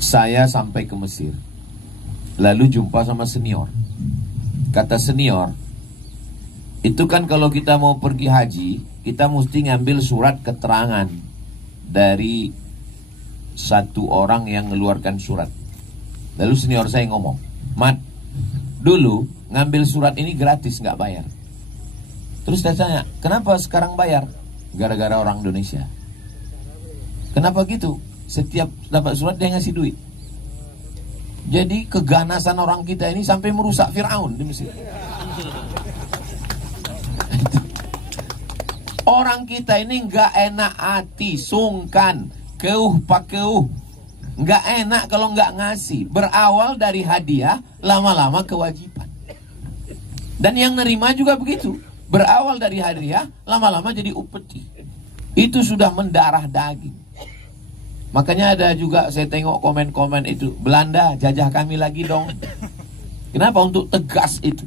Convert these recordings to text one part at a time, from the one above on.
Saya sampai ke Mesir, lalu jumpa sama senior. Kata senior, itu kan kalau kita mau pergi haji, kita mesti ngambil surat keterangan dari satu orang yang mengeluarkan surat. Lalu senior saya ngomong, Mat, dulu ngambil surat ini gratis, nggak bayar. Terus saya tanya, kenapa sekarang bayar? Gara-gara orang Indonesia. Kenapa gitu? Setiap dapat surat dia ngasih duit. Jadi keganasan orang kita ini sampai merusak Fir'aun di Mesir. Orang kita ini nggak enak hati, sungkan, keuh pakeuh, nggak enak kalau nggak ngasih. Berawal dari hadiah, lama-lama kewajiban. Dan yang nerima juga begitu. Berawal dari hadiah, lama-lama jadi upeti. Itu sudah mendarah daging. Makanya ada juga saya tengok komen-komen itu, Belanda jajah kami lagi dong. Kenapa? Untuk tegas itu.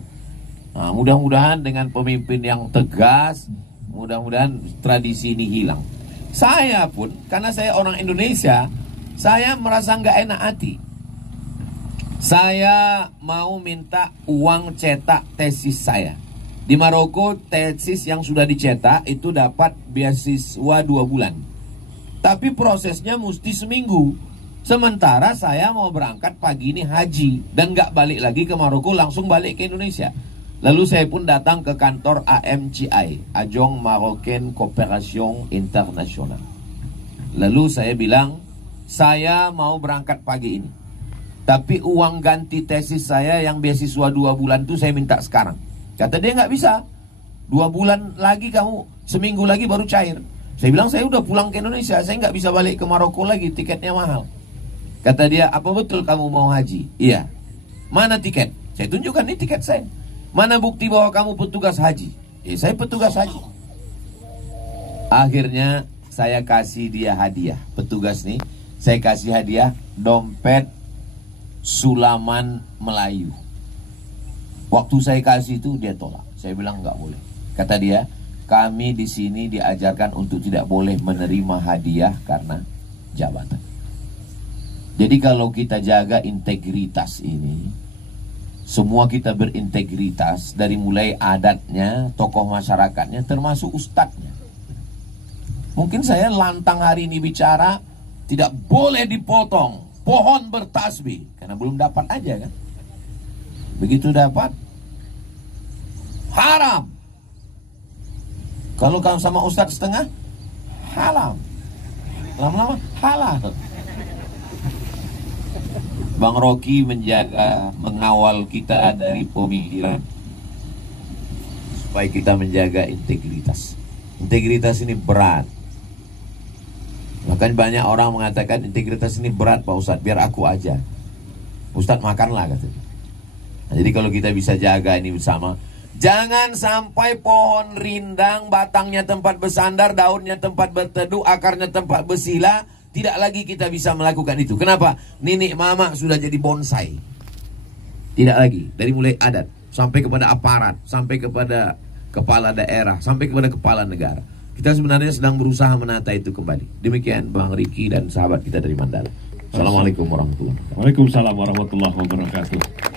Nah, mudah-mudahan dengan pemimpin yang tegas, mudah-mudahan tradisi ini hilang. Saya pun, karena saya orang Indonesia, saya merasa nggak enak hati. Saya mau minta uang cetak tesis saya. Di Maroko, tesis yang sudah dicetak itu dapat beasiswa 2 bulan. Tapi prosesnya mesti seminggu. Sementara saya mau berangkat pagi ini haji dan nggak balik lagi ke Maroko, langsung balik ke Indonesia. Lalu saya pun datang ke kantor AMCI, Agence Marocaine Coopération Internationale. Lalu saya bilang, saya mau berangkat pagi ini, tapi uang ganti tesis saya yang beasiswa 2 bulan itu saya minta sekarang. Kata dia nggak bisa, 2 bulan lagi kamu, seminggu lagi baru cair. Saya bilang saya udah pulang ke Indonesia, saya nggak bisa balik ke Maroko lagi, tiketnya mahal. Kata dia, apa betul kamu mau haji? Iya. Mana tiket? Saya tunjukkan, ini tiket saya. Mana bukti bahwa kamu petugas haji? Saya petugas haji. Akhirnya saya kasih dia hadiah. Petugas nih, saya kasih hadiah dompet Sulaman Melayu. Waktu saya kasih itu dia tolak. Saya bilang nggak boleh. Kata dia, kami di sini diajarkan untuk tidak boleh menerima hadiah karena jabatan. Jadi kalau kita jaga integritas ini, semua kita berintegritas, dari mulai adatnya, tokoh masyarakatnya, termasuk ustadznya. Mungkin saya lantang hari ini bicara, tidak boleh dipotong pohon bertasbih, karena belum dapat aja kan. Begitu dapat, haram. Kalau kamu sama ustadz setengah, halal. Lama-lama halal. Bang Rocky menjaga, mengawal kita dari pemikiran supaya kita menjaga integritas. Integritas ini berat. Makanya banyak orang mengatakan integritas ini berat Pak Ustadz, biar aku aja. Ustadz makanlah katanya. Nah, jadi kalau kita bisa jaga ini bersama, jangan sampai pohon rindang, batangnya tempat bersandar, daunnya tempat berteduh, akarnya tempat bersila, tidak lagi kita bisa melakukan itu. Kenapa? Nenek mama sudah jadi bonsai. Tidak lagi. Dari mulai adat, sampai kepada aparat, sampai kepada kepala daerah, sampai kepada kepala negara. Kita sebenarnya sedang berusaha menata itu kembali. Demikian Bang Riki dan sahabat kita dari Mandala. Assalamualaikum warahmatullahi wabarakatuh. Waalaikumsalam warahmatullahi wabarakatuh.